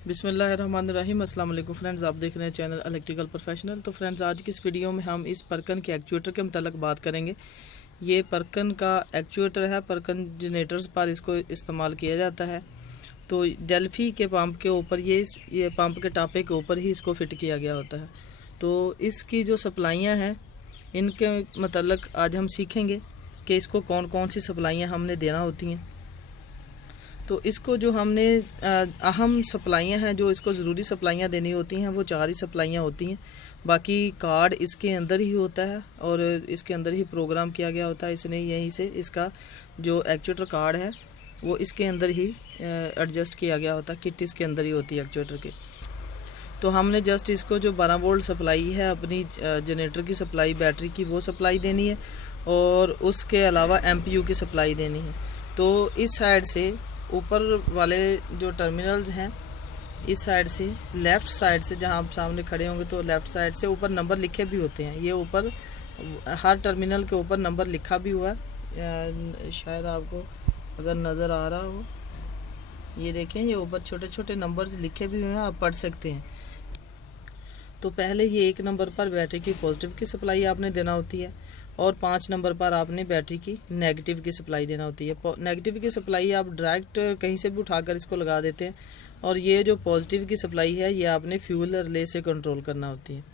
बिस्मिल्लाहिर्रहमानिर्रहीम। अस्सलाम वालेकुम फ्रेंड्स, आप देख रहे हैं चैनल इलेक्ट्रिकल प्रोफेशनल। तो फ्रेंड्स, आज की इस वीडियो में हम इस परकन के एक्चुएटर के मतलब बात करेंगे। ये परकन का एक्चुएटर है, परकन जनरेटर्स पर इसको इस्तेमाल किया जाता है। तो डेल्फी के पंप के ऊपर ये पंप के टापे के ऊपर ही इसको फिट किया गया होता है। तो इसकी जो सप्लाइयाँ हैं इनके मतलब आज हम सीखेंगे कि इसको कौन कौन सी सप्लाइयाँ हमने देना होती हैं। तो इसको जो हमने अहम सप्लाइयाँ हैं, जो इसको ज़रूरी सप्लाइयाँ देनी होती हैं, वो 4 ही सप्लाइयाँ होती हैं। बाकी कार्ड इसके अंदर ही होता है और इसके अंदर ही प्रोग्राम किया गया होता है। इसने यहीं से इसका जो एक्चुएटर कार्ड है वो इसके अंदर ही एडजस्ट किया गया होता है। किट इसके अंदर ही होती है एक्चुएटर के। तो हमने जस्ट इसको जो 12 वोल्ट सप्लाई है अपनी जनरेटर की सप्लाई, बैटरी की, वो सप्लाई देनी है और उसके अलावा एमपीयू की सप्लाई देनी है। तो इस साइड से ऊपर वाले जो टर्मिनल्स हैं, इस साइड से लेफ़्ट साइड से, जहां आप सामने खड़े होंगे तो लेफ़्ट साइड से ऊपर नंबर लिखे भी होते हैं। ये ऊपर हर टर्मिनल के ऊपर नंबर लिखा भी हुआ है, शायद आपको अगर नज़र आ रहा हो। ये देखें, ये ऊपर छोटे छोटे नंबर्स लिखे भी हुए हैं, आप पढ़ सकते हैं। तो पहले ये 1 नंबर पर बैटरी की पॉजिटिव की सप्लाई आपने देना होती है और 5 नंबर पर आपने बैटरी की नेगेटिव की सप्लाई देना होती है। नेगेटिव की सप्लाई आप डायरेक्ट कहीं से भी उठाकर इसको लगा देते हैं और ये जो पॉजिटिव की सप्लाई है ये आपने फ्यूल रिले से कंट्रोल करना होती है।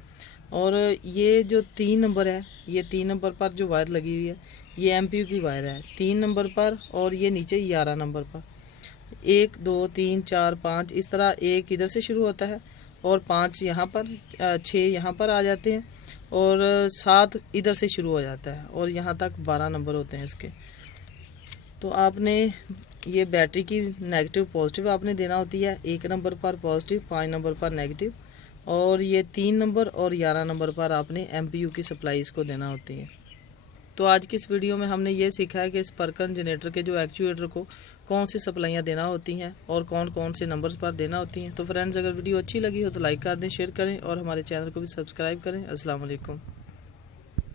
और ये जो 3 नंबर है, ये 3 नंबर पर जो वायर लगी हुई है ये एमपीयू की वायर है 3 नंबर पर, और ये नीचे 11 नंबर पर। 1 2 3 4 5 इस तरह, 1 इधर से शुरू होता है और 5 यहाँ पर, 6 यहाँ पर आ जाते हैं और 7 इधर से शुरू हो जाता है और यहाँ तक 12 नंबर होते हैं इसके। तो आपने ये बैटरी की नेगेटिव पॉजिटिव आपने देना होती है। 1 नंबर पर पॉजिटिव, 5 नंबर पर नेगेटिव, और ये 3 नंबर और 11 नंबर पर आपने एमपीयू की सप्लाई इसको देना होती है। तो आज की इस वीडियो में हमने ये सीखा है कि इस परकन जनरेटर के जो एक्चुएटर को कौन सी सप्लाइयाँ देना होती हैं और कौन कौन से नंबर्स पर देना होती हैं। तो फ्रेंड्स, अगर वीडियो अच्छी लगी हो तो लाइक कर दें, शेयर करें और हमारे चैनल को भी सब्सक्राइब करें। अस्सलाम वालेकुम।